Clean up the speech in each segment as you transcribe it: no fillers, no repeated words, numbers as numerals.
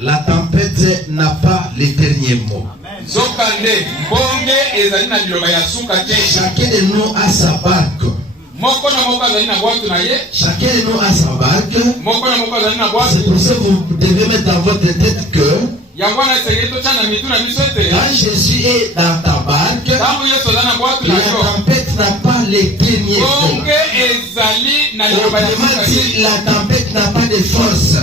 La tempête n'a pas le dernier mot. Chacun de nous a sa barque. Chacun de nous a sa barque. C'est pour ça que vous devez mettre dans votre tête que quand Jésus est dans ta barque, la tempête n'a pas le dernier mot. Autrement dit, la tempête n'a pas de force.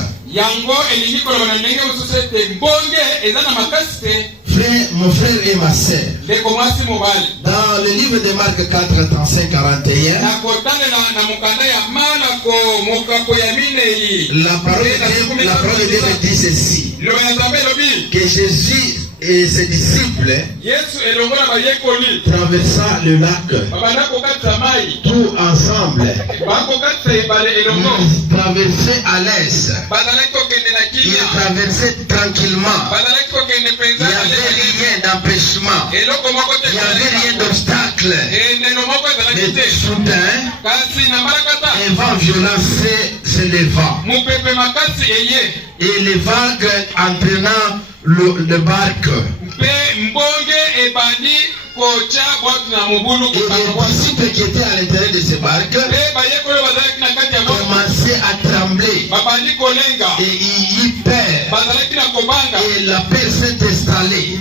Mon frère et ma sœur, dans le livre de Marc 4, 35, 41, la parole de Dieu dit ceci, que Jésus et ses disciples traversant le lac, tout ensemble, traversaient à l'est. Ils traversaient tranquillement. Il n'y avait rien d'empêchement. Il n'y avait rien d'obstacle. Mais soudain, un vent violent se leva. Et les vagues entraînant le barque. Et les disciples qui étaient à l'intérieur de ces barques commençaient à trembler. Et ils y peur. Et la paix s'est installée.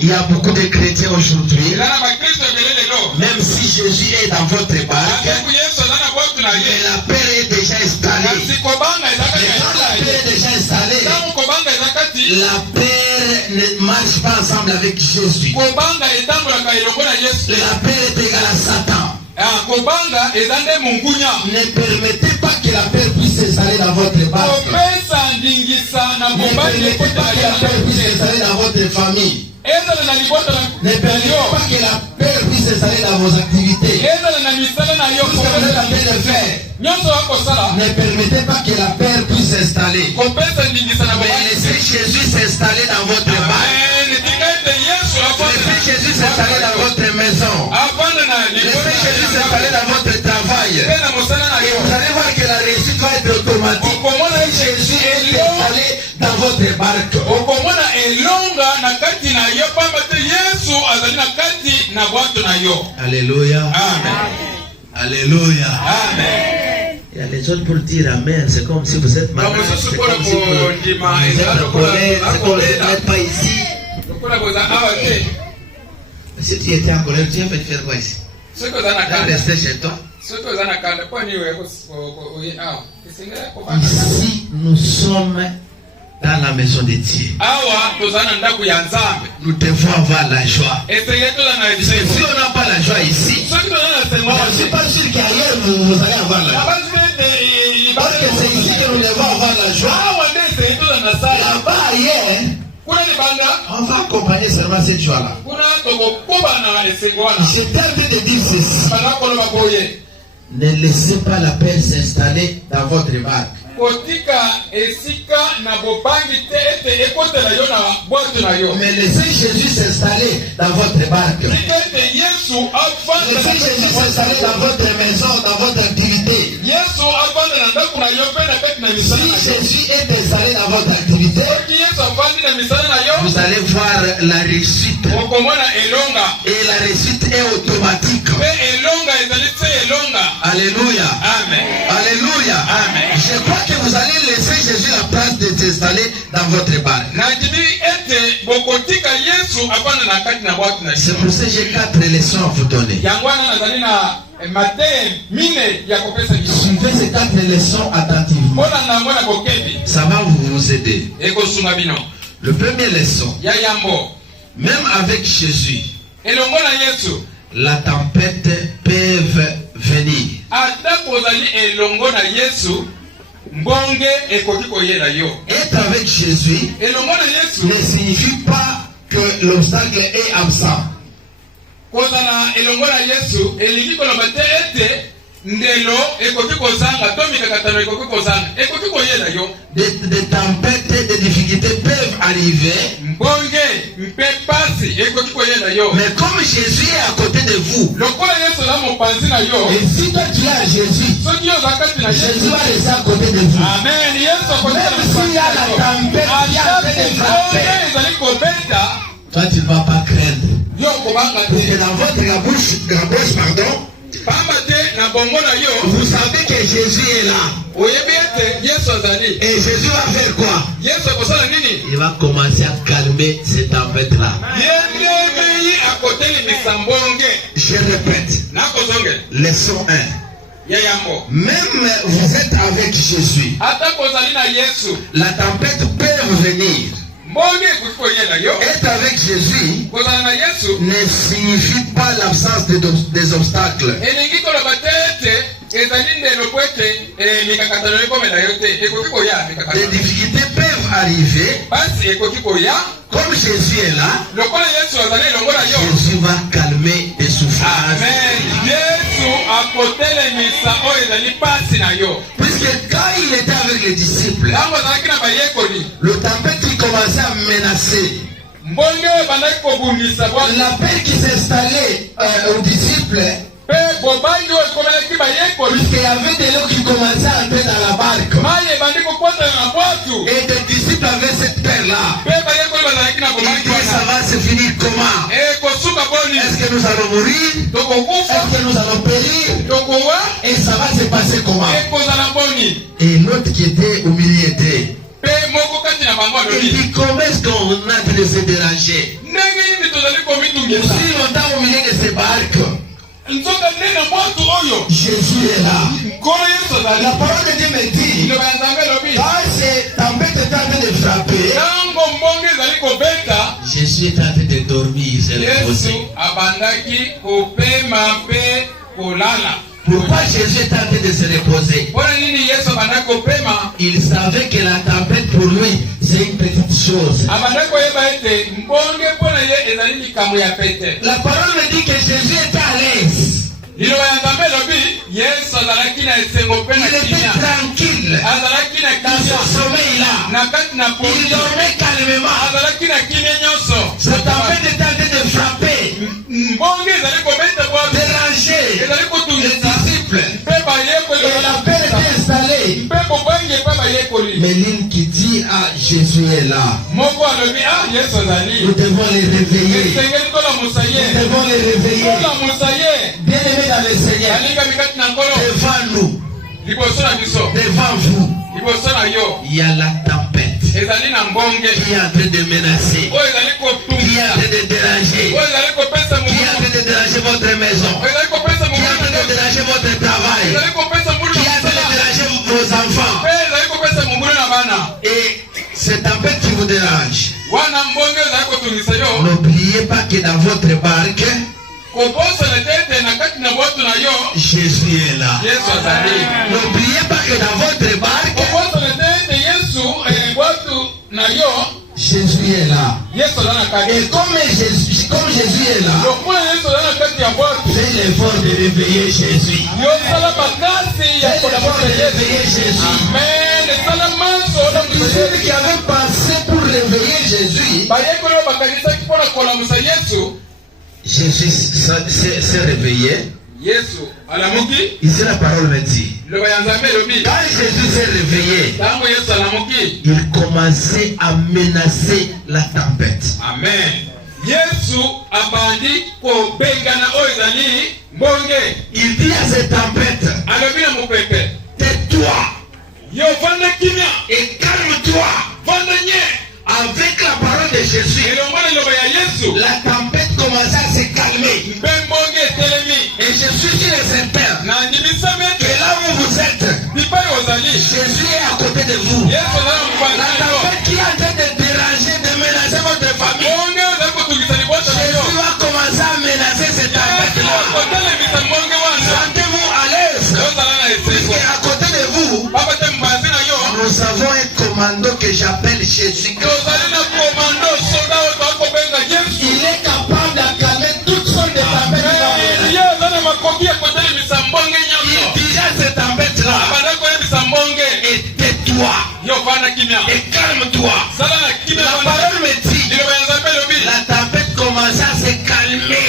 Il y a beaucoup de chrétiens aujourd'hui. Même si Jésus est dans votre barque, mais la paix est déjà installée. Et quand la paix est déjà installée, la paix ne marche pas ensemble avec Jésus. La paix est égale à Satan. Ne permettez pas que la paix puisse s'installer dans votre barque. Ne permettez pas que la paix puisse s'installer dans votre famille. Ne permettez pas que la paix puisse s'installer dans vos activités. Ne permettez pas que la paix puisse s'installer. Mais laissez Jésus s'installer dans votre barque. Laissez Jésus s'installer dans votre maison. Laissez Jésus s'installer dans votre travail. Et vous allez voir que la réussite va être automatique. Jésus est installé dans votre barque. Alléluia. Amen. Alléluia. Amen. Il y a les autres pour dire Amen. C'est comme si vous êtes malade. C'est comme si vous êtes en colère. C'est comme si vous n'êtes pas ici. Si tu étais en colère, tu as fait faire quoi ici? Tu as resté chez toi. Ici, nous sommes dans la maison de Dieu. Nous devons avoir la joie. Si on n'a pas la joie ici, je ne suis pas sûr qu'ailleurs vous allez avoir la joie. Parce que c'est ici que nous devons avoir la joie. Là-bas, ailleurs, on va accompagner seulement cette joie-là. Je t'ai de dire ceci. Ne laissez pas la paix s'installer dans votre barque. Mais laissez Jésus s'installer dans votre barque. Laissez Jésus s'installer dans votre maison, dans votre activité. Si Jésus est installé dans votre activité, vous allez voir la réussite. Et la réussite est automatique. Alléluia. Amen. Alléluia. Amen. Je crois que vous allez laisser Jésus la place de s'installer dans votre barque. C'est pour ça que j'ai 4 leçons à vous donner. Suivez ces 4 leçons attentivement. Ça va vous aider. Le premier leçon, même avec Jésus, la tempête peut venir. Être avec Jésus ne signifie pas que l'obstacle est absent. Des tempêtes, des difficultés peuvent arriver. Mais comme Jésus est à côté de vous, et si toi tu es à Jésus, Jésus va rester à côté de vous. Même s'il y a Pour que dans votre bouche, pardon, vous savez que Jésus est là. Et Jésus va faire quoi? Il va commencer à calmer cette tempête-là. Je répète. Leçon 1. Même vous êtes avec Jésus. La tempête peut venir. Être avec Jésus ne signifie pas l'absence des obstacles. Les difficultés peuvent arriver. Comme Jésus est là, Jésus va calmer les souffrances. Puisque quand il était avec les disciples, le tempête qui commençait à menacer, la paix qui s'installait aux disciples, puisqu'il y avait des lots qui commençaient à entrer dans la barque, et des disciples avaient cette paix-là. Il dit, ça va se finir comment? Est-ce que nous allons mourir? Est-ce que nous allons périr? Et ça va se passer comment? Et l'autre qui était au milieu était, il dit, comment est-ce qu'on a de se déranger? Si longtemps au milieu de ces barques, Jésus est là. La parole de Dieu me dit, quand cette tempête est en train de frapper, Jésus est en train de dormir, c'est le reposer. Pourquoi Jésus est en train de se reposer? Il savait que la tempête pour lui, c'est une petite chose. La parole me dit que Jésus était à l'aise. Il était tranquille dans son sommeil-là. Il dormait calmement. Sa tempête était en train de frapper, déranger les disciples. Et la paix était installée. Mais l'île qui dit, ah, Jésus est là. Nous devons les réveiller. Nous devons les réveiller. Bien-aimés dans le Seigneur, devant nous, devant vous, il y a la tempête qui est en train de menacer, qui est en train de déranger, qui est en train de déranger votre maison, qui est en train de déranger votre travail, qui est en train de déranger vos enfants. Et cette tempête qui vous dérange, n'oubliez pas que dans votre barque, Jésus est là. N'oubliez pas que dans votre barque, Jésus est là. Et comme Jésus est là, faites l'effort de réveiller Jésus. Faites l'effort de réveiller Jésus. Celui qui avait pensé pour réveiller Jésus, Jésus s'est réveillé. Ici la parole me dit, quand Jésus s'est réveillé, il commençait à menacer la tempête. Amen. Il dit à cette tempête, tais-toi et calme-toi. Avec la parole de Jésus, la tempête commençait à se calmer. Et je suis sûr et certain que là où vous êtes, Jésus est à côté de vous. La tempête qui est en train de déranger, de menacer votre famille, Jésus va commencer à menacer cette tempête-là. Sentez-vous à l'aise. Puisque à côté de vous, nous avons un commando que j'appelle Jésus. Il est capable d'accalmer toutes sortes de tempêtes. Il dit à cette tempête-là, et tais-toi et calme-toi. La parole me dit, la tempête commence à se calmer.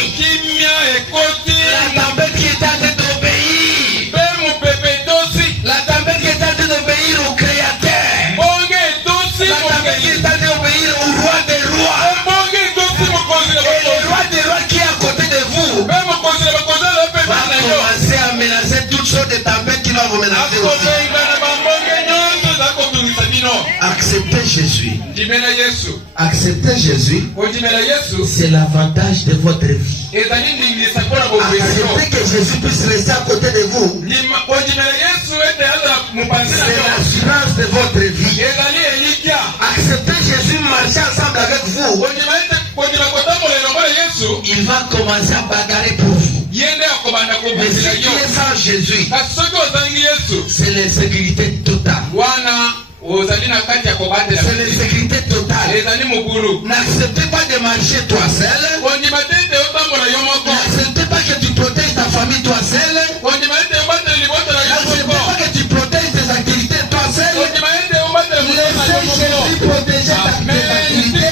La tempête qui est en train d'obéir. La tempête qui est en train d'obéir au Créateur. La tempête qui est en train d'obéir au roi des rois. Et le roi des rois qui est à côté de Accepter Jésus. Accepter Jésus, c'est l'avantage de votre vie. Accepter que Jésus puisse rester à côté de vous, c'est l'assurance de votre vie. Accepter Jésus, marcher ensemble avec vous, il va commencer à bagarrer pour vous. Mais ce qui est sans Jésus, c'est l'insécurité totale. C'est l'insécurité totale. N'acceptez pas de marcher toi seul. N'acceptez pas que tu protèges ta famille toi seul. N'acceptez pas que tu protèges tes activités toi seul. Laissez Jésus protéger tes activités.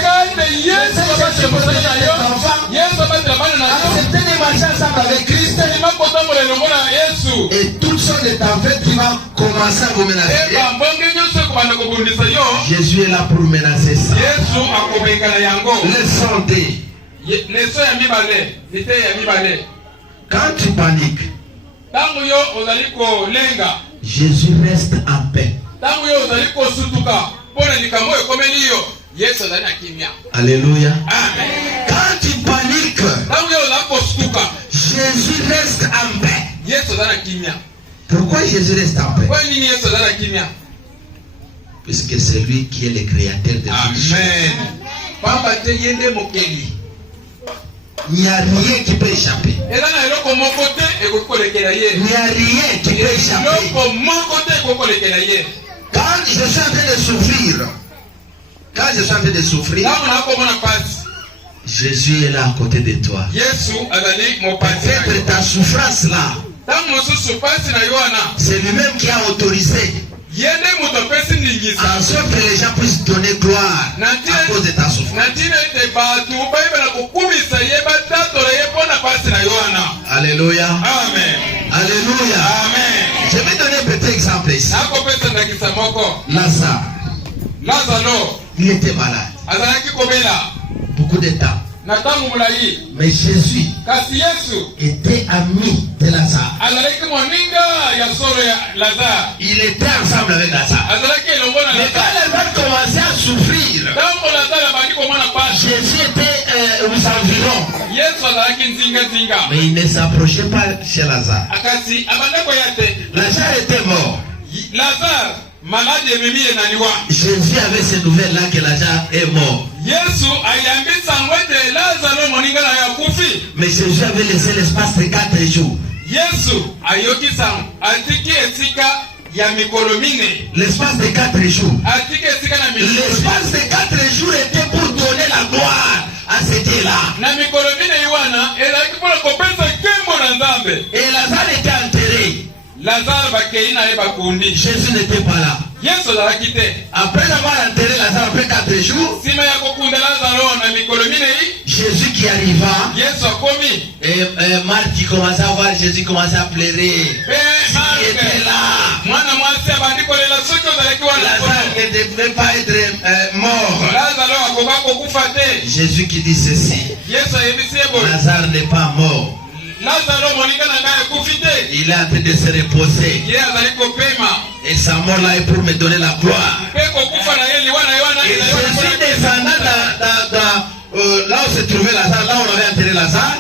Laissez Jésus protéger tes enfants. Acceptez de marcher ensemble avec Christ. Et toutes sortes de tempêtes qui vont commencer à vous menacer. Jésus est là pour menacer ça. Le santé. Quand tu paniques, Jésus reste en paix. Alléluia. Quand tu paniques, Jésus reste en paix. Pourquoi Jésus reste en paix? Puisque c'est lui qui est le créateur de toutes choses. Il n'y a rien qui peut échapper. Il n'y a rien qui peut échapper. Quand je suis en train de souffrir, Jésus est là à côté de toi. Peut-être ta souffrance là, c'est lui-même qui a autorisé en sorte que les gens puissent donner gloire à cause de ta souffrance. Alléluia. Amen. Alléluia. Amen. Je vais donner un petit exemple ici. Lazare, il était malade beaucoup de temps. Mais Jésus était ami de Lazare. Il était ensemble avec Lazare. Mais quand les gens commençaient à souffrir, Jésus était aux environs. Mais il ne s'approchait pas chez Lazare. Lazare était mort. Jésus avait ces nouvelles-là que Lazare est mort. Mais Jésus avait laissé l'espace de 4 jours. L'espace de 4 jours. L'espace de 4 jours était pour donner la gloire à ce Dieu-là. Et Lazare était enterré. Jésus n'était pas là. Après avoir enterré Lazare après 4 jours, Jésus qui arriva, et Marthe qui commençait à voir Jésus commençait à pleurer. Il était là. Lazare ne devait pas être mort. Jésus qui dit ceci: Lazare n'est pas mort. Il est en train de se reposer. Et sa mort là est pour me donner la gloire. Et Jésus descendant là où se trouvait Lazare, là où on avait enterré Lazare,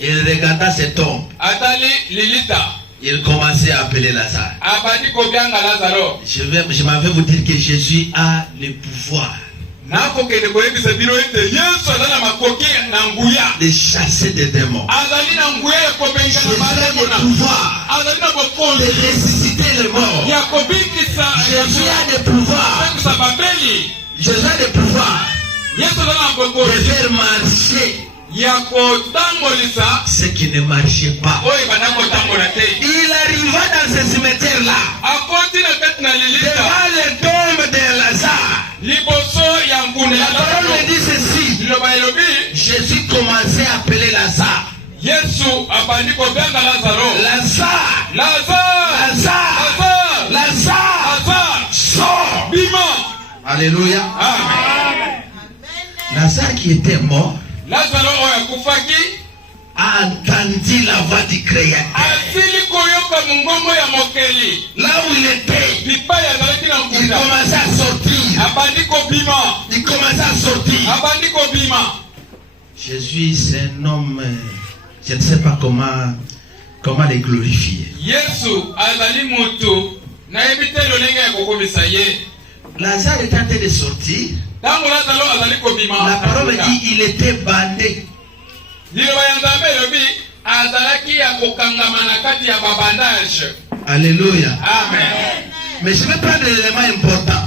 il regarda cette tombe. Il commençait à appeler Lazare. Je m'en vais vous dire que Jésus a le pouvoir de chasser des démons. Jésus a le pouvoir de ressusciter les morts. Jésus a le pouvoir. Jésus a le pouvoir de faire marcher ce qui ne marchait pas. Il arriva dans ce cimetière-là, devant les tombes de Lazare. La parole me dit ceci: Jésus commençait à appeler Lazare. Lazare, sors. Alléluia. Lazare qui était mort a entendu la voix du Créateur. Là où il était, il commençait à sortir. Il commençait à sortir. Jésus, c'est un homme, je ne sais pas comment les glorifier. Lazare était en train de sortir. La parole dit qu'il était bandé. Alléluia. Amen. Mais je vais prendre l'élément important.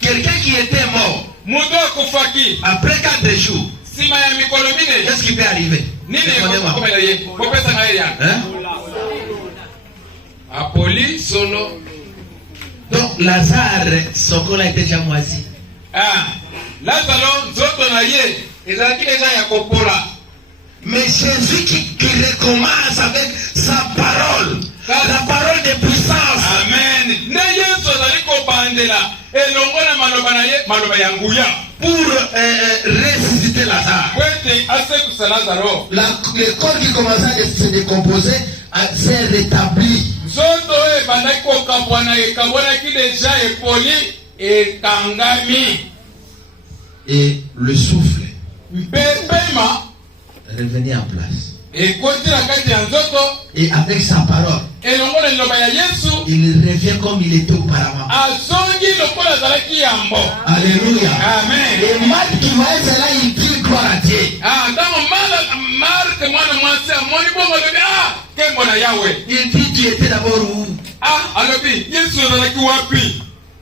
Quelqu'un qui était mort, après 4 jours, qu'est-ce qui peut arriver? Hein? Donc Lazare, son corps a été déjà moisi. Mais Jésus qui recommence avec sa parole, la parole de puissance. Amen. Pour ressusciter Lazare. Le corps qui commençait à se décomposer s'est rétabli. Et le souffle revenait en place. Et avec sa parole, il revient comme il était auparavant. Alléluia. Amen. Et Marc qui va être là, il dit gloire à Dieu. Il dit tu étais d'abord où?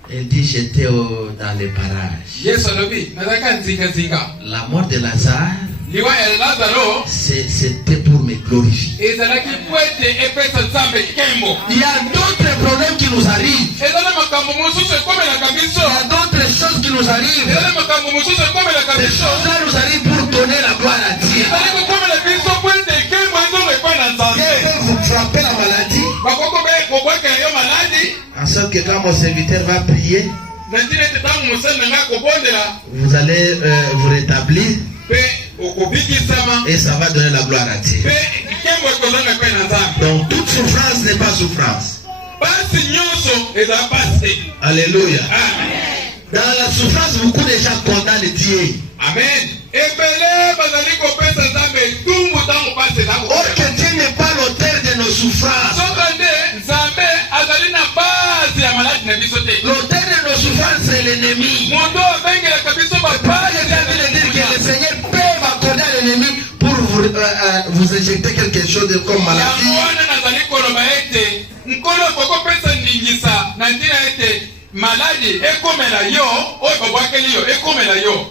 Il dit j'étais dans les parages. La mort de Lazare, c'était pour me glorifier. Il y a d'autres problèmes qui nous arrivent. Il y a d'autres choses qui nous arrivent. Ces choses-là nous arrivent pour donner la gloire à Dieu. Dieu peut vous frapper la maladie. En sorte que quand mon serviteur va prier, vous allez vous rétablir. Et ça va donner la gloire à Dieu. Donc toute souffrance n'est pas souffrance. Alléluia. Dans la souffrance, beaucoup de gens condamnent Dieu. Amen. Or que Dieu n'est pas l'auteur de nos souffrances. L'auteur de nos souffrances, c'est l'ennemi. Le Seigneur peut m'accorder à l'ennemi pour vous injecter quelque chose comme maladie.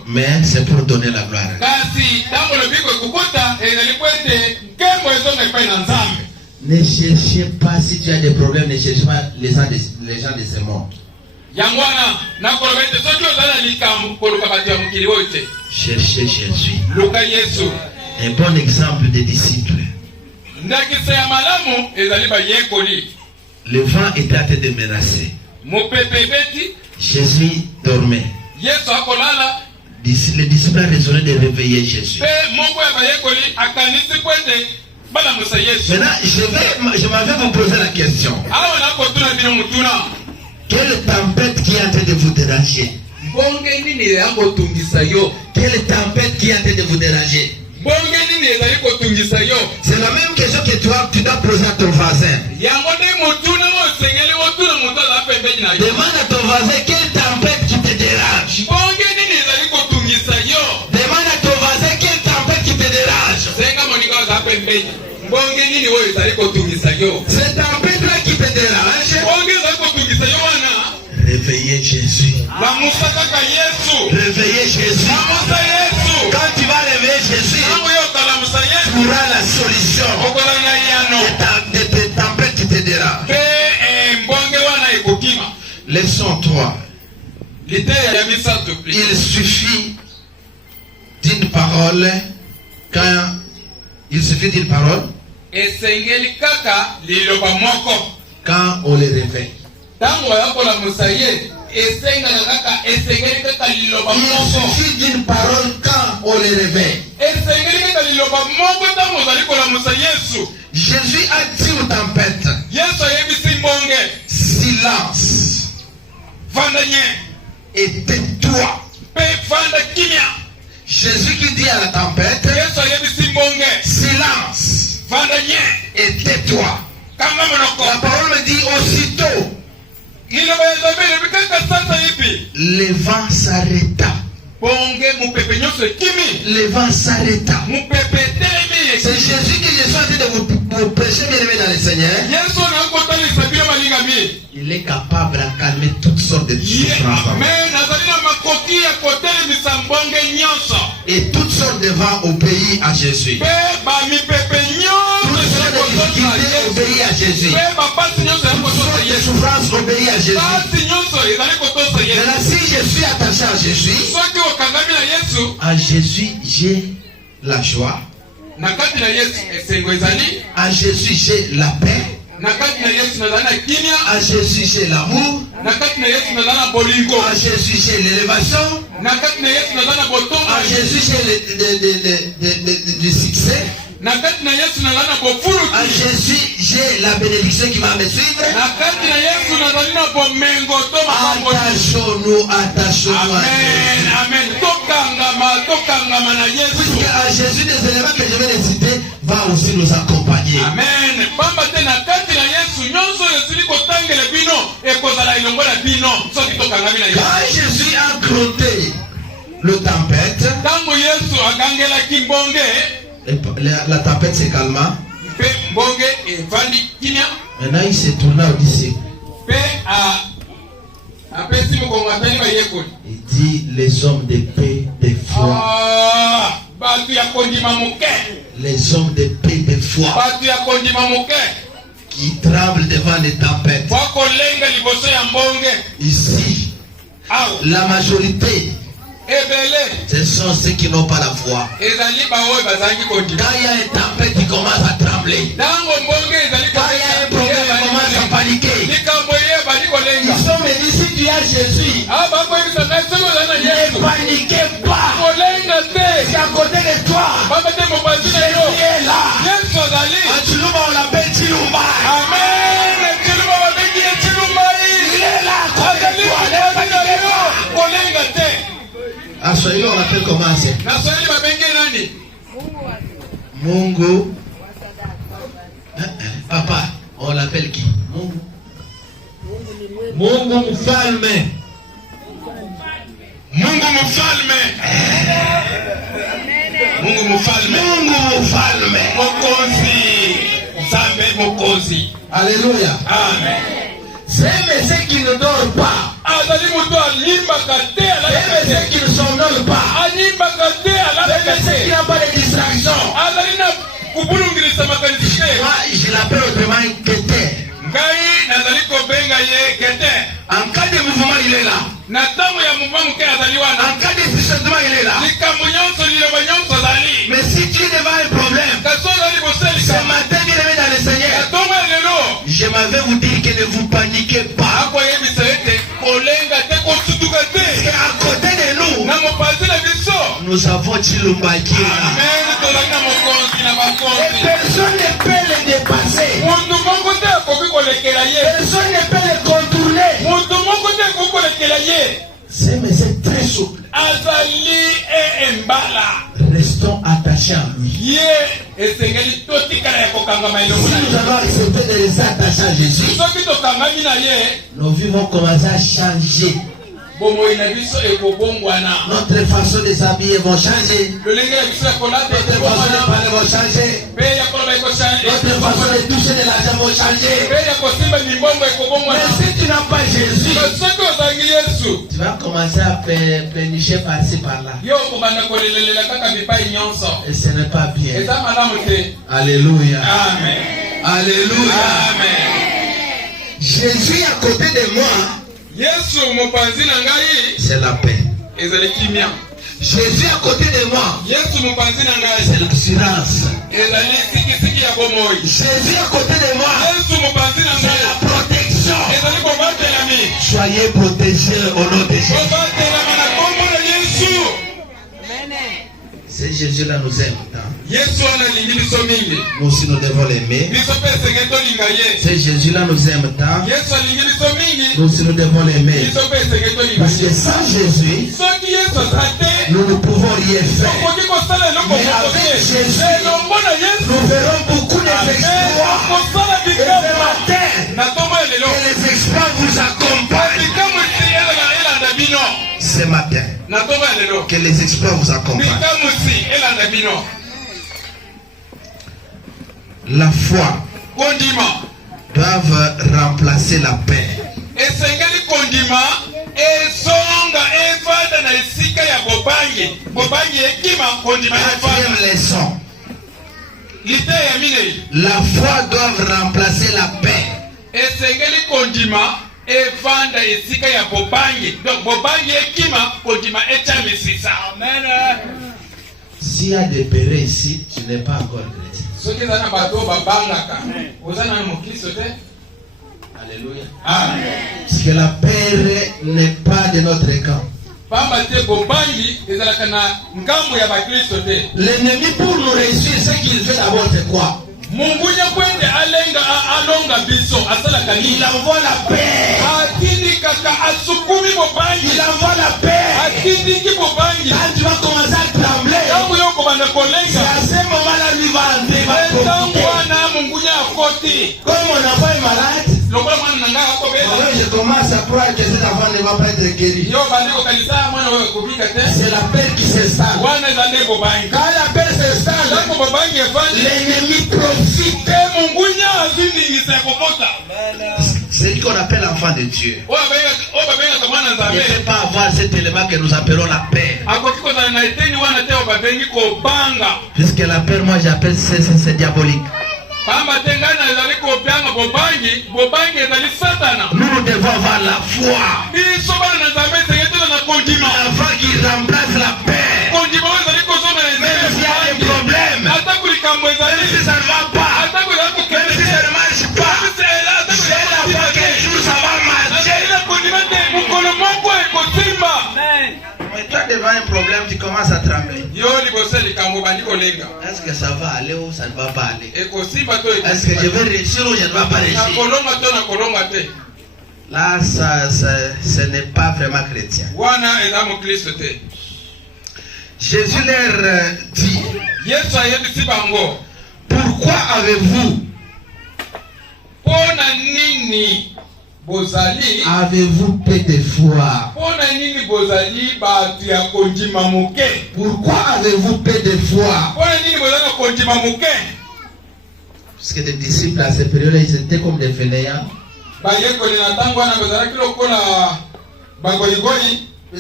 Mais c'est pour donner la gloire. Ne cherchez pas, si tu as des problèmes, ne cherchez pas les gens de ce monde. Cherchez Jésus. Un bon exemple des disciples. Le vent était en train de menacer. Jésus dormait. Les disciples ont raisonné de réveiller Jésus. Maintenant, je m'avais vous poser la question. Quelle tempête qui est en train de vous déranger? Quelle tempête qui est en train de vous déranger? C'est la même question que tu dois poser à ton voisin. Demande à ton voisin quelle tempête qui te dérange. Demande à ton voisin quelle tempête qui te dérange. Cette tempête-là qui te dérange. Réveillez Jésus. Réveillez Jésus. Quand tu vas réveiller Jésus, tu auras la solution de tes tempêtes qui te dérangent. Leçon 3. Il suffit d'une parole. Quand il suffit d'une parole, quand on les réveille. Il suffit d'une parole quand on les réveille. Jésus a dit aux tempêtes, silence, et tais-toi. Jésus qui dit à la tempête, silence, et tais-toi. La parole me dit aussitôt, le vent s'arrêta. Le vent s'arrêta. C'est Jésus qui est sorti de vous prêcher, bien aimé dans le Seigneur. Il est capable de calmer toutes sortes de souffrances. Et toutes sortes de vents obéissent à Jésus. Toutes sortes de difficultés obéissent à Jésus. Toutes sortes de souffrances obéissent à Jésus. Maintenant, si je suis attaché à Jésus, j'ai la joie. À Jésus, j'ai la paix. À Jésus, j'ai l'amour. À Jésus, j'ai l'élévation. À Jésus, j'ai le succès. À Jésus, j'ai la bénédiction qui va me suivre. Attachons-nous. Amen. Puisque à Jésus, les éléments que je vais les citer va aussi nous accompagner. Amen. Quand Jésus a grondé le tempête, la tempête se calma. Maintenant il se tourna au disciple. Il dit les hommes de paix, de foi. Les hommes de paix, de foi qui tremblent devant les tempêtes. Ici, la majorité, ce sont ceux qui n'ont pas la foi. Quand il y a une tempête qui commence à trembler, quand il y a un problème qui commence à paniquer, ils sont venus, si tu as Jésus, ne paniquez pas. C'est à côté de toi. Jésus est là. En Chilumba, on l'appelle Chilumba. Amen. Il est là à côté de toi. Ne paniquez pas. À Swahili, on l'appelle comment c'est? Mungu. Papa, on l'appelle qui? Mungu mfalme. Mungu mfalme. Mungu mfalme. Mungu mfalme. Mokozi. Mfalme Mokozi. Alléluia. Amen. C'est ceux qui ne dorment pas. C'est ceux qui ne somnolent pas. C'est ceux qui n'ont pas de distraction. Moi, je l'appelle autrement Kéter. En cas de mouvement, il est là. En cas de dysfonctionnement, il est là. Mais si tu es devant un problème, ce matin, il est dans le Seigneur. Je m'avais vous dire que ne vous paniquez pas. Et à côté de nous, nous avons Chilumba qui est là. Et personne ne peut le dépasser. Personne ne peut le contourner. C'est très souple. Restons attachés à lui. Si nous avons accepté de les attacher à Jésus, nos vies vont commencer à changer. Notre façon de s'habiller va changer. Notre façon de parler va changer. Notre façon de toucher de l'argent va changer. Mais si tu n'as pas Jésus, tu vas commencer à pénicher par-ci par-là. Et ce n'est pas bien. Alléluia. Amen. Alléluia. Amen. Jésus à côté de moi, c'est la paix. Jésus à côté de moi, c'est l'assurance. Jésus à côté de moi, c'est la protection. Soyez protégés au nom de Jésus. C'est Jésus-là nous aime tant. Nous aussi nous devons l'aimer. C'est Jésus-là nous aime tant. Nous aussi nous devons l'aimer. Parce que sans Jésus, nous ne pouvons rien faire. Mais avec Jésus, nous verrons beaucoup d'exploits. Et ce matin, que les exploits vous accompagnent. Ce matin, que les exploits vous accompagnent. La foi doivent remplacer la paix. Quatrième leçon. La foi doit remplacer la paix. S'il y a des pérés ici, tu n'es pas encore chrétien. Alléluia. Amen. Parce que la paix n'est pas de notre camp. L'ennemi pour nous réussir, ce qu'il fait d'abord c'est quoi? Il envoie la paix. Il envoie la paix. Quand tu vas commencer à trembler, c'est à ce moment-là lui va profiter. Comme mon enfant est malade, je commence à croire que cet enfant ne va pas être guéri. C'est la paix qui s'installe. Quand la paix s'installe, l'ennemi profite. C'est ce qu'on appelle l'enfant de Dieu. Il ne peut pas avoir cet élément que nous appelons la paix. Puisque la paix, moi j'appelle c'est diabolique. Nous devons avoir la foi. La foi qui remplace la paix. Même s'il y a des problèmes, même si ça ne va pas, même si ça ne marche pas, j'ai la foi qu'un jour ça va marcher. Mais toi devant un problème, tu commences à trembler. Est-ce que ça va aller ou ça ne va pas aller? Est-ce que je vais réussir ou je ne vais pas réussir? Là, ce n'est pas vraiment chrétien. Jésus leur dit, pourquoi avez-vous peu de foi? Pourquoi avez-vous peu de foi? Parce que les disciples à cette période, ils étaient comme des fainéants. Parce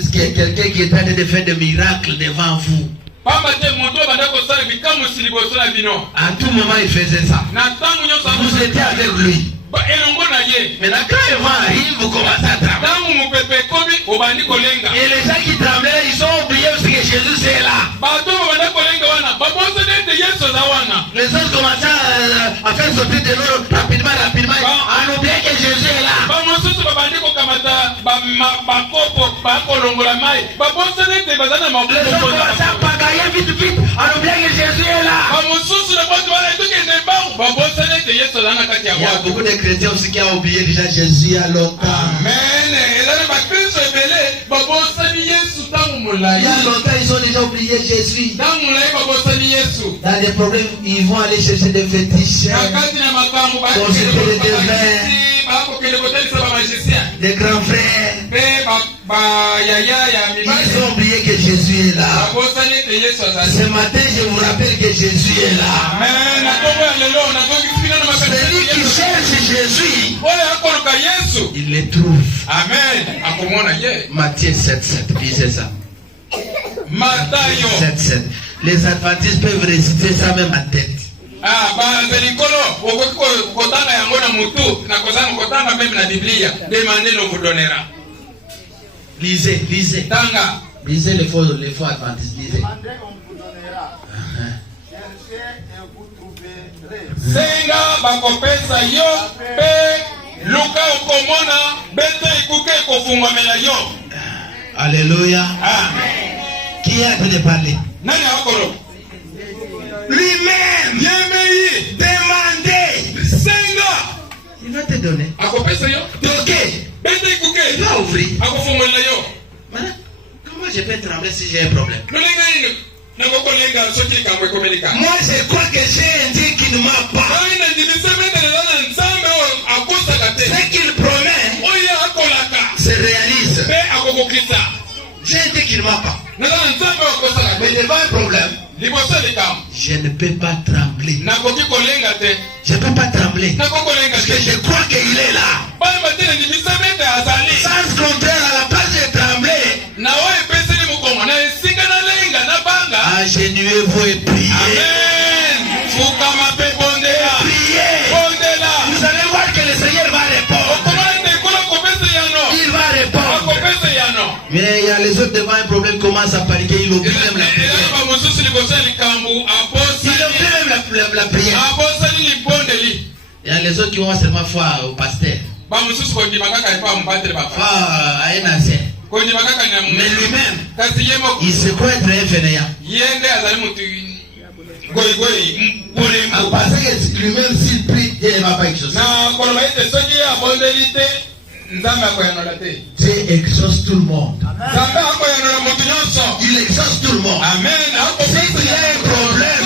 qu'il y a quelqu'un qui est en train de faire des miracles devant vous. À tout moment, il faisait ça. Vous étiez avec lui. Maintenant, quand le vent arrive, vous commencez à trembler. Et les gens qui tremblaient, ils ont oublié parce que Jésus est là. Les gens commençaient à faire sortir de l'eau rapidement, à oublier que Jésus est là. Les gens commençaient à pagailler vite, à oublier que Jésus est là. Il y a beaucoup de chrétiens aussi qui ont oublié déjà Jésus il y a longtemps. Amen. Il y a longtemps, ils ont déjà oublié Jésus. Dans des problèmes, ils vont aller chercher des fétiches, consulter des devins, des grands frères. Ils ont oublié que Jésus est là. Ce matin, je vous rappelle que Jésus est là. Celui qui cherche Jésus, il le trouve. Amen. Matthieu 7,7. Lisez ça. Matthieu 7,7. Les adventistes peuvent réciter ça même à tête. Lisez. Lisez les faux adventistes. Lisez. Senga bakopesa yo pe luka okomona bete ikuke kofungwamela yo. Alléluia. Amen. Qui est en train de parler? nani akolo lui-même yemei demander, senga il va te donner. akopesa yo Toquer, bete ikuke il va ouvrir. akofongolela yo. Maintenant, comment je peux trembler si j'ai un problème? lolenga nini nakokolenga soki likambo ekomelika. Moi, je crois que j'ai un Dieu qui ne ment pas. aina ndimisemetelela na nzambe oyo akosaka te Ce qu'il promet oyo akolaka se réalise. mpe akokokisa. J'ai un Dieu qui ne ment pas. naza na nzambe oyo akosaka Mais te devant un problème, liboso ya likambo je ne peux pas trembler. nakoki kolenga te Je ne peux pas trembler. nakokolenga Parce que te je crois qu'il est là. pamba te na ndimisemete azali Sans contraire, à la place de trembler, na oyo epeseli mokongo na esika nalenga nabanga. agenouillez-vous et priez. Amen. Fukama pe bondela. Priez. Bondela. Vous allez voir que le Seigneur va répondre. Okomande kola kopesa yano. Il va répondre. Akopesa yano. Mais il y a les autres devant un problème commencent à paniquer. Ils oublient même la prière. Ba mosusu liboso ya likambo Ils abosa. oublient même la prière. Abosa ni libondeli. Il y a les autres qui vont seulement foi au pasteur. Ba mosusu kondima kaka epa mbatele ba. Foi à un ancien. Kondima kaka na Mais lui-même, kasi yemo il se croit être un fainéant. yende azali mutu goigoi À penser que lui-même, s'il prie, Dieu ne va pas exaucer. na koloba ete soki abondeli te nzambe akoyanola te. Dieu exauce tout le monde. Nzambe akoyanola motu nyonso. Il exauce tout le monde. Amen. S'il y a un problème,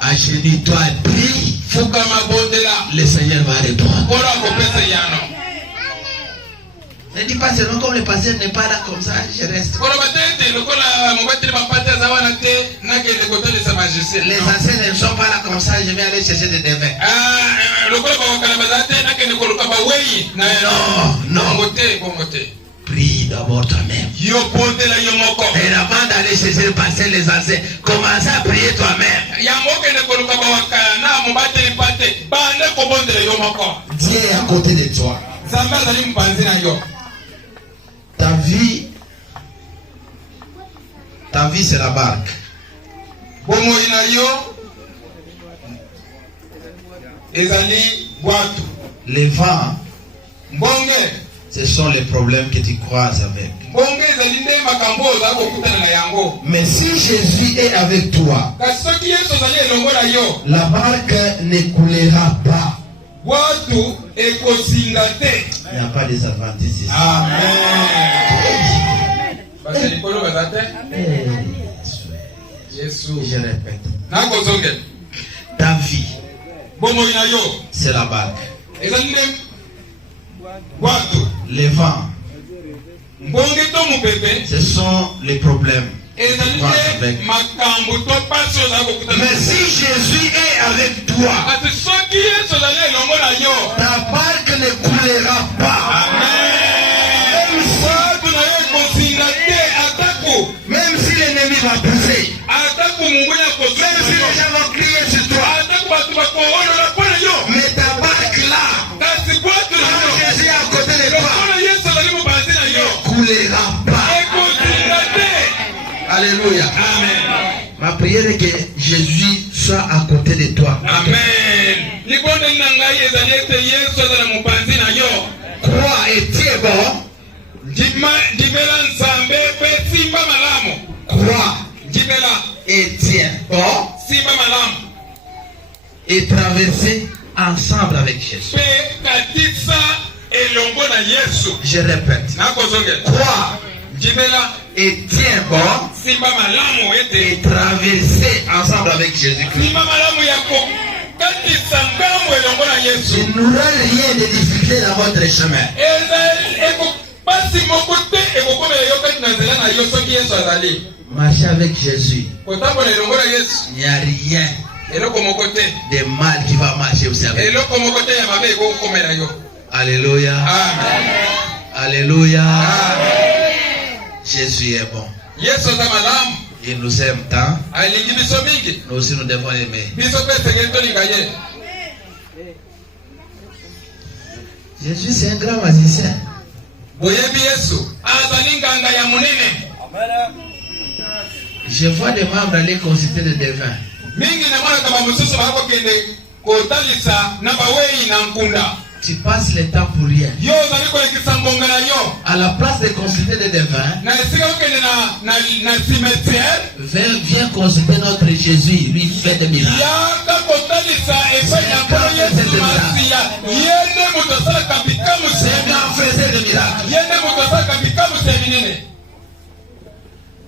agenouille-toi et prie. Le Seigneur va répondre. Ne dis pas seulement comme le pasteur n'est pas là comme ça, je reste. Les anciens ne sont pas là comme ça, je vais aller chercher des devins. Non. Prie d'abord toi-même. Et avant d'aller chercher le pasteur, les anciens, commence à prier toi-même. Dieu est à côté de toi. Ta vie c'est la barque. Les vents, ce sont les problèmes que tu croises avec. Mais si Jésus est avec toi, la barque ne coulera pas. Il n'y a pas des adventistes ici. Je répète. Ta vie, c'est la barque. Les vents, ce sont les problèmes. Mais si Jésus est avec toi, ta barque ne coulera pas. Même si l'ennemi va pousser, même si les gens vont crier sur toi, mais ta barque là, quand Jésus est à côté de toi, ne coulera pas. Alléluia. Amen. Ma prière est que Jésus soit à côté de toi. Amen. Crois et tiens bon. Crois et tiens bon. Et traverser ensemble avec Jésus. Je répète. Crois et tiens bon. Et traverser ensemble avec Jésus-Christ. Il n'aura rien de difficile dans votre chemin. Marcher avec Jésus. Il n'y a rien de mal qui va marcher aussi avec lui. Alléluia. Alléluia. Jésus est bon. Il nous aime tant. Nous aussi nous devons aimer. Jésus c'est un grand magicien. Je vois des membres aller consulter des devins. Tu passes le temps pour rien. À la place de consulter des devins, viens consulter notre Jésus, lui fait des miracles.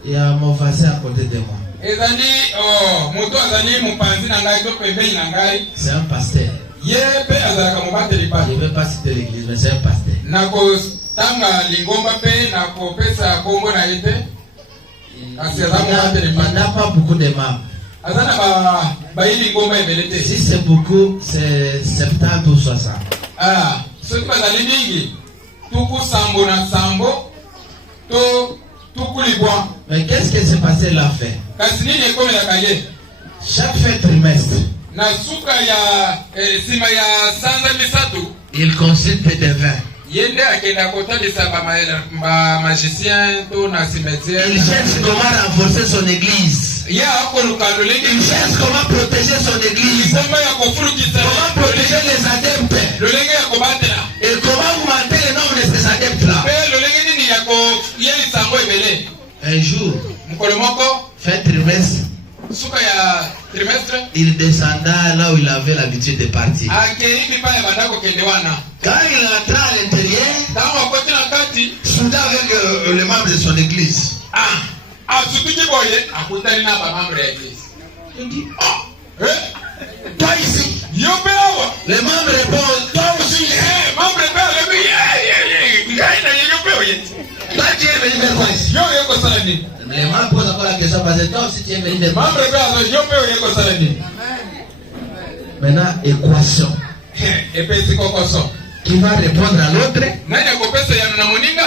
Il y a mon voisin à côté de moi. C'est un pasteur. Je ne vais pas citer l'église, mais c'est un pasteur. Il n'a pas beaucoup de membres. Si c'est beaucoup, c'est 70 ou 60. Mais qu'est-ce que ce pasteur l'a fait? Chaque fin trimestre, il consulte des devins. Il cherche comment renforcer son église. Il cherche comment protéger son église. Comment protéger les adeptes. Et comment augmenter le nombre de ces adeptes-là. Un jour, fin trimestre, il descenda là où il avait l'habitude de partir. Quand il entra à l'intérieur, soudain avec les membres de son église. Il dit, oh, toi ici. Les membres répondent, toi aussi. Toi tu es venu vers quoi ici? Les membres posent encore la question parce que toi aussi tu es venu vers quoi? Maintenant, équation. Qui va répondre à l'autre.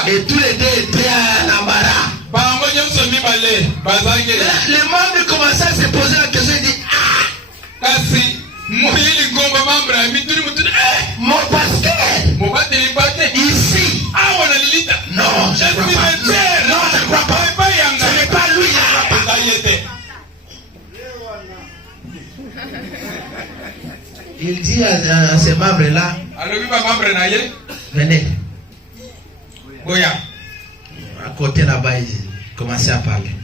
Et tous les deux étaient à l'embarras. Les membres commençaient à se poser la question et disent, ah, mon pasteur ici. Non, je ne crois pas. Non, je ne crois pas. Ce n'est pas lui, je ne crois pas. Il dit à ces membres-là, venez. À côté là-bas, il commençait à parler.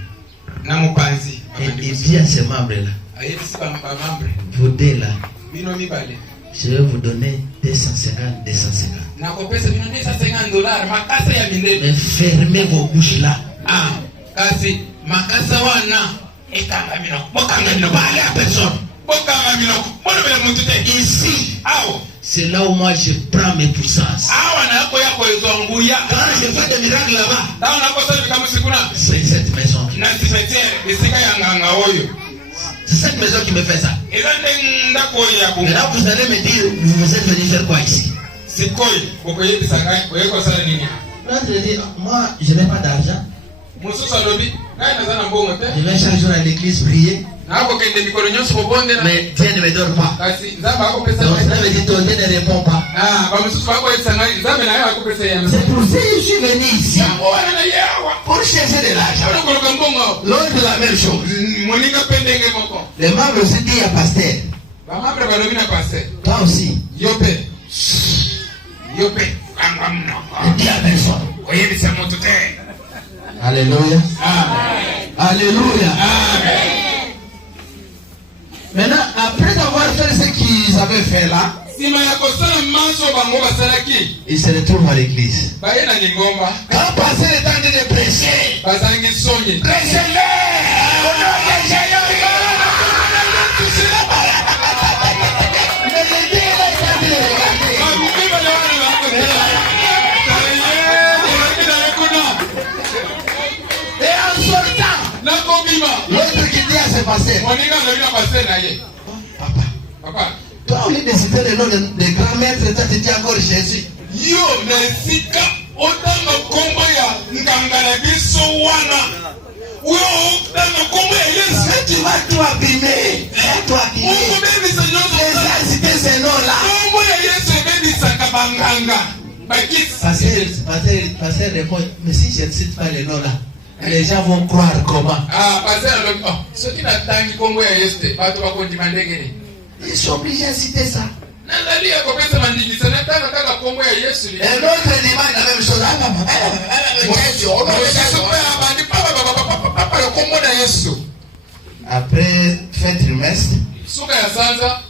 Et il dit à ces membres-là, vous deux là, je vais vous donner 250. Mais fermez vos bouches là. Parlez à personne. Ici, c'est là où moi je prends mes puissances. Quand je fais des miracles là-bas, c'est cette maison. C'est cette maison qui me fait ça. Et là, vous allez me dire, vous êtes venu faire quoi ici? L'autre dit, moi, je n'ai pas d'argent. Je vais chaque jour à l'église prier. Mais Dieu ne me donne pas. Donc ça veut dire ton Dieu ne répond pas. C'est pour ça que je suis venu ici pour chercher de l'argent. L'autre la même chose. Les membres aussi disent à pasteur. Toi aussi. Dis à personne. Alléluia. Alléluia. Maintenant, après avoir fait ce qu'ils avaient fait là, ils se retrouvent à l'église. Quand passait le temps de prêcher, prêchez-le. L'autre qui dit à ses pasteurs, papa, toi au lieu de citer le nom des grands maîtres, tu dis encore Jésus. Tu vas tout abîmer. Les gens citer ces noms-là. Pasteur répond, mais si je ne cite pas les noms-là, les gens vont croire comment? Ils sont obligés à citer ça. nazalia kwa pesa mandiki sana nataka kaka kombo ya Yesu ni. Et l'autre dimanche la même chose. Après fin trimestre, suka ya sanza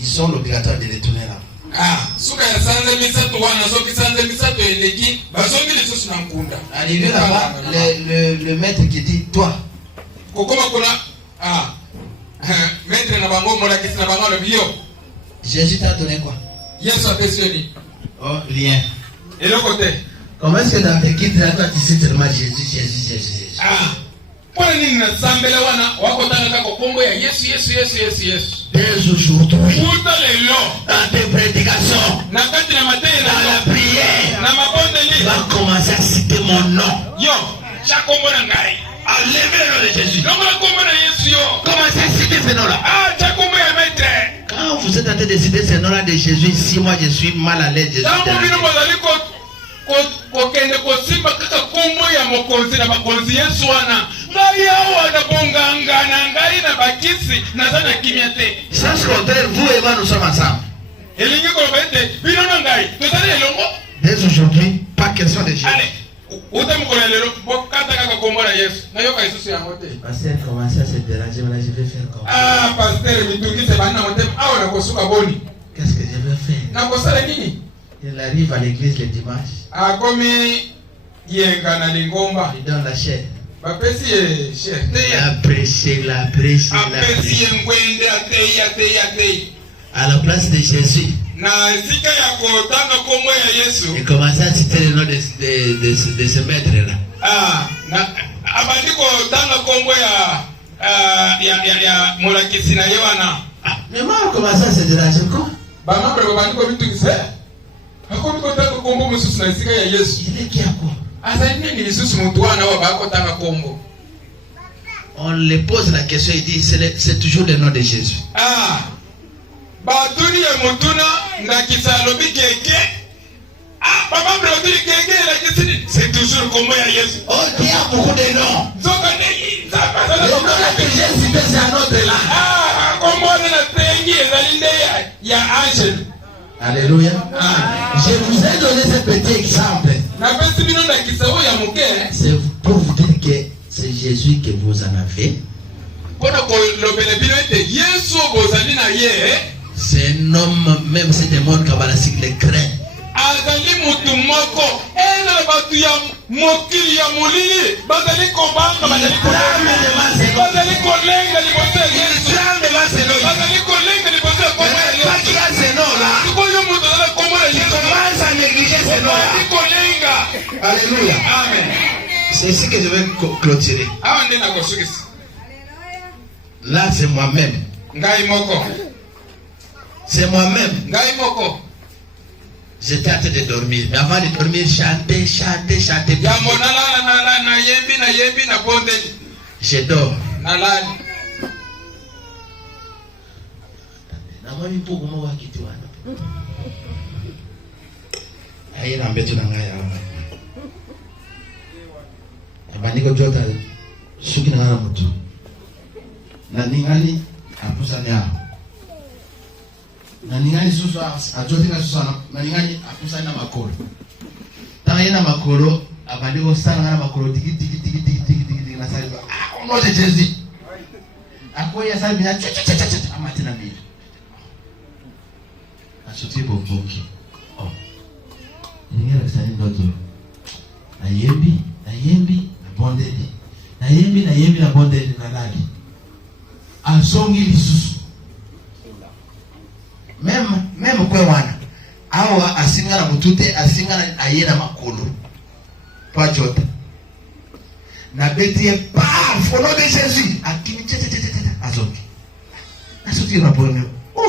ils sont l'obligatoire de retourner là. Suka ya sanza misatu wana so kisanza misatu eleki bazongi lisusu na mkunda. Arrivé là-bas, le maître qui dit toi. Kokoma kuna maître na bango mola kisi na bango le bio. Jésus t'a donné quoi? Yesu apesioni. Oh, rien. Et le côté. Comment est-ce que dans tes guides là toi tu sais tellement Jésus? Kwa nini nasambela wana wako tanga kako kombo ya Yesu. Dès aujourd'hui, Uta lelo dans tes prédications, na kati na matendo dans la prière, na mabondeli va commencer à citer mon nom. yo cha kombo na ngai À lever le nom de Jésus. longo la kombo na Yesu yo Commencez à citer ce nom-là. cha kombo ya maître. Quand vous êtes en train de citer ce nom-là de Jésus, si moi je suis mal à l'aise, Jésus. Tango bino bazali ko kende ko simba kaka kombo ya mokonzi na bakonzi Yesu wana ngai awa na bonganga na ngai na bakisi na zana kimia te. Sans contraire, vous et moi nous sommes ensemble. Elingi ko bete bino na ngai tozali elongo. Dès aujourd'hui, pas question de Jésus. Ale uta mukolo lelo bokata kaka kombo na Yesu na yoka Yesu ya mote. Pasteur commence à se déranger, voilà, je vais faire comment? Pasteur mitungise bana motem awa na kosuka boni. Qu'est-ce que je vais faire? Na kosala nini? Il arrive à l'église le dimanche. Akomi yenga na lingomba. Il donne la chair. Bapesi cherte ya. La prêcher. Apesi ngwende atei. À la place de Jésus. Na sika ya kotanga kombo ya Yesu. Il commence à citer le nom de ce maître-là. Na abandi kotanga kombo ya molakisi na yewana. Mais moi, on commence à se déranger quoi? Bamambre babandi ko bitungise. Akomi kotanga kombo mususu na sika ya Yesu. Il est qui à quoi? Asa nini lisusu muntu wana wa bakotanga kombo. On le pose la question, il dit c'est toujours le nom de Jésus. Batuni ya mutuna ndakisa lobi keke. Bamambre odiri keke la kisini c'est toujours kombo ya Yesu. Oh, il y a beaucoup de noms. Zoka neyi zapa Le nom que j'ai cité, c'est un autre là. Kombo na tengi ezalinde ya angel. Alléluia. Je vous ai donné ce petit exemple. C'est pour vous dire que c'est Jésus que vous en avez. C'est un homme, même si des mondes kabbalistiques les craint. Alléluia. Amen. C'est ici que je vais clôturer. Là, c'est moi-même. C'est moi-même. J'étais en train de dormir. Mais avant de dormir, chanter. Je dors. Aina mbetu na ngaya abaniko jota suki na ngana mutu na ningani apusa nya na ningani susu ajoti ka susu na ningani apusa na makolo tanga ina makolo abaniko sana ngana makolo tiki na sali ono de Jésus akoya sali bina amatina mbili asuti boboki ningera sani ndoto nayembi na bondeli na lali asongi lisusu même kwe wana awa asinga na mutute asinga na ayena makolo kwa jota na betie au nom de Jésus akini azongi asuti na bonne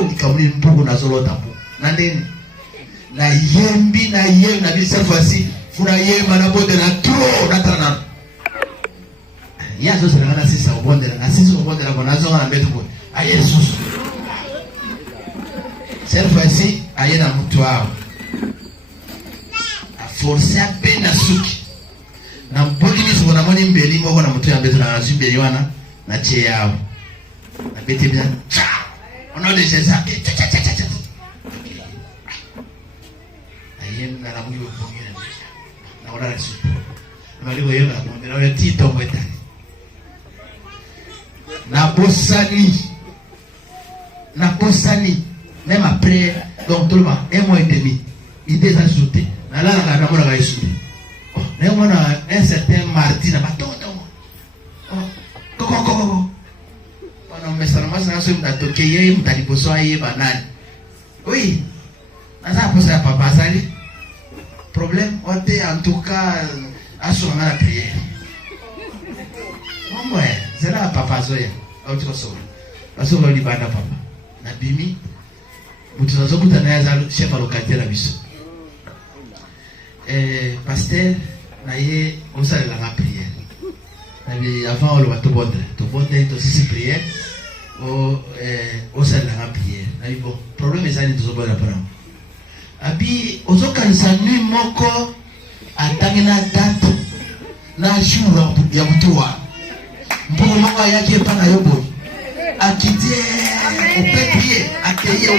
likamuli mpugu na zolota mpugu na ndeni na yembi na bisa fasi funa yema na bonde na tro na tana ya zo sana na sisa bonde na sisa bonde na bona zo na betu ko ayesus cette fois-ci ayena mtu wao a forcer a pena suki na mbodi ni so na moni mbeli mo na mtu ya betu na zimbeli wana na che yao na beti bila ona nom de Jésus. Ayem na la mwi bongela. Na ora la suite. Mali voyez la monde na ti tombe tani. Na bosani. Même après donc tout le monde 1 mois et demi. Il déjà sauté. Na la na mona ga sauté. Oh, na mona un certain mardi na batoto. Oh, koko. Pendant mes salmas na so mtatoke yeye mtaliposo aye banani. Oui. Nasa posa papa sali. Problème, on était en tout cas à son la prière. Bon, ouais, c'est là papa Zoya. On te reçoit. Parce que l'on y va papa. Nabimi, vous te reçoit tout un chef à localité la mission. Pasteur, naïe, on s'est la prière. Avant, on va tout bonne. Tout bonne, tout aussi prière. On s'est la prière. Bon, problème est ça, nous sommes là. Abi ozokanisa nui moko atangena date na jour ya mtuwa mpongo moko yake pana yobo akidie opepie akeye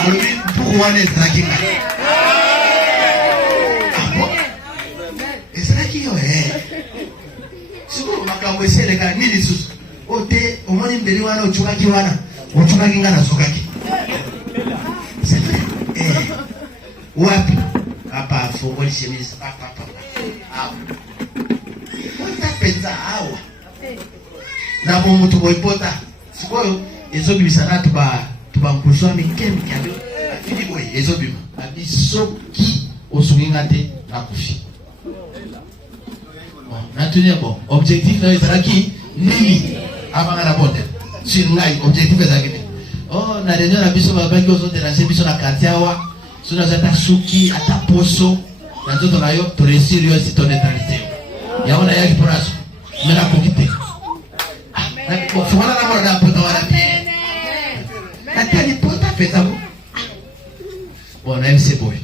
alors pour wane zakinga ezaki yo siko makambo eseleka nini susu ote omoni mbeli wana ochukaki ngana sokaki. Wapi hapa fungoli chemise papa utapeza hawa na mtu boipota siko ezobibisana tuba mpuswa mikemi kado afili boy ezobima abisoki osungingate na kufi na tenir bon objectif là ezaki nini abanga na bonde singai objectif ezaki oh na réunion na biso babangi ozoterase biso na katiawa suna zata suki ata poso na nzoto na yo to réussir yo si ton neutralité ya ona yaki poraso mena kokite amen ko fona na mona poto wala bien atani pota peta bo bona MC boy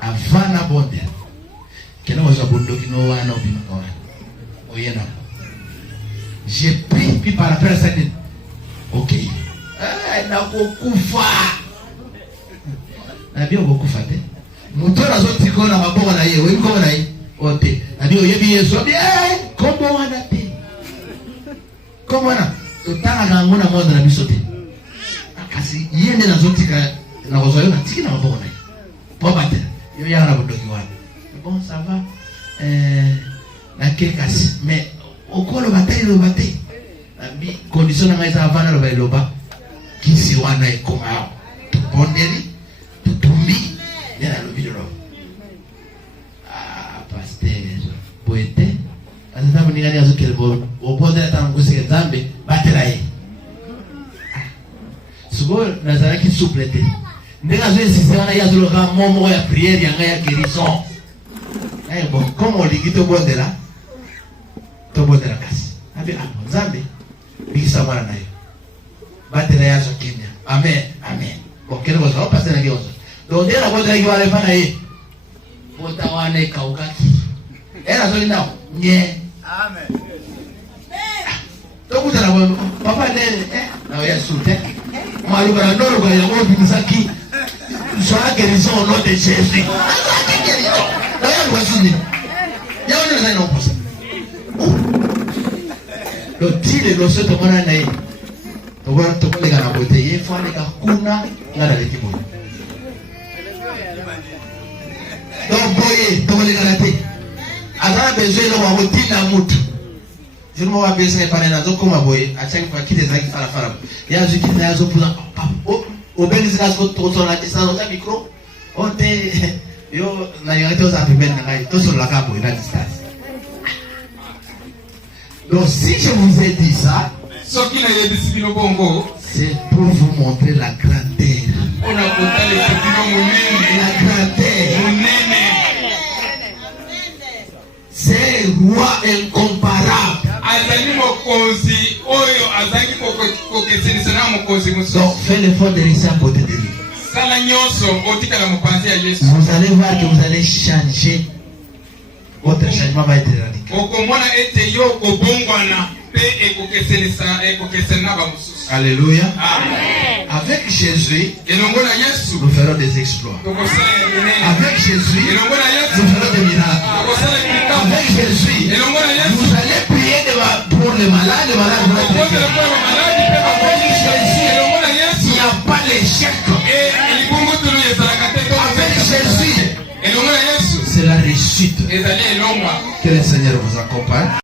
avana bonde kena waza bondo kino wana obima kwa oyena j'ai pris puis par rapport à ça ok na kokufa na bio kokufa te moto na zoti ko na maboko na yewe ko na yi ote na bio yebi Yesu abi kombo wana te kombo na totanga na ngona mondo na bisote kasi yende na zoti ka na kozoyo na tiki na maboko na yi poba te yo ya na bodoki wana bon ça va na kekasi mais okolo batay lo batay abi condition na ngaisa avana lo bailoba kisi wana ekoma to bondeli to tumbi yana lo bidoro pasteur poete azaba ningani azokele bo obondela tangusi zambe batela yi sugo nazaraki souplete ndenga zo insiste wana ya zolo ka momo ya prière yanga ya guérison bon comme ligito bondela to bondela kasi abi zambe bikisa mwana nayo batela yazo kimya amen kwa kile kwa sababu pastor ndio donc ndio anakwenda hiyo wale fana hii botawane kaukaki era zoli nao nye amen tokuta na papa nene na Yesu te mwalu kana ndoro kwa yango bimisaki soit guérison au nom de Jésus na yango wasuni yao ndio ndio posa lo tile lo soto mwana naye to ko lega na bote ye fane ka kuna ngara le kibo donc boye to ko lega na te azana besoin lo wa botina mutu jino wa besoin pa na zo koma boye achaki pa kite zaki fara ya zo kite ya zo pula o benzi na zo to na distance ta micro o te yo na yo te za pembe na ngai to so la ka boye na distance. Donc si je vous ai dit ça, c'est pour vous montrer la grandeur. La grandeur. C'est roi incomparable. Donc fais l'effort de rester à côté de lui. Vous allez voir que vous allez changer. Votre changement va être radical. Alléluia. Amen. Avec Jésus, nous ferons des exploits. Avec Jésus, nous ferons des miracles. Avec Jésus, vous allez prier pour les malades, les malades vont être guéris. Avec Jésus, il n'y a pas d'échec. Avec Jésus, c'est la réussite. Que le Seigneur vous accompagne.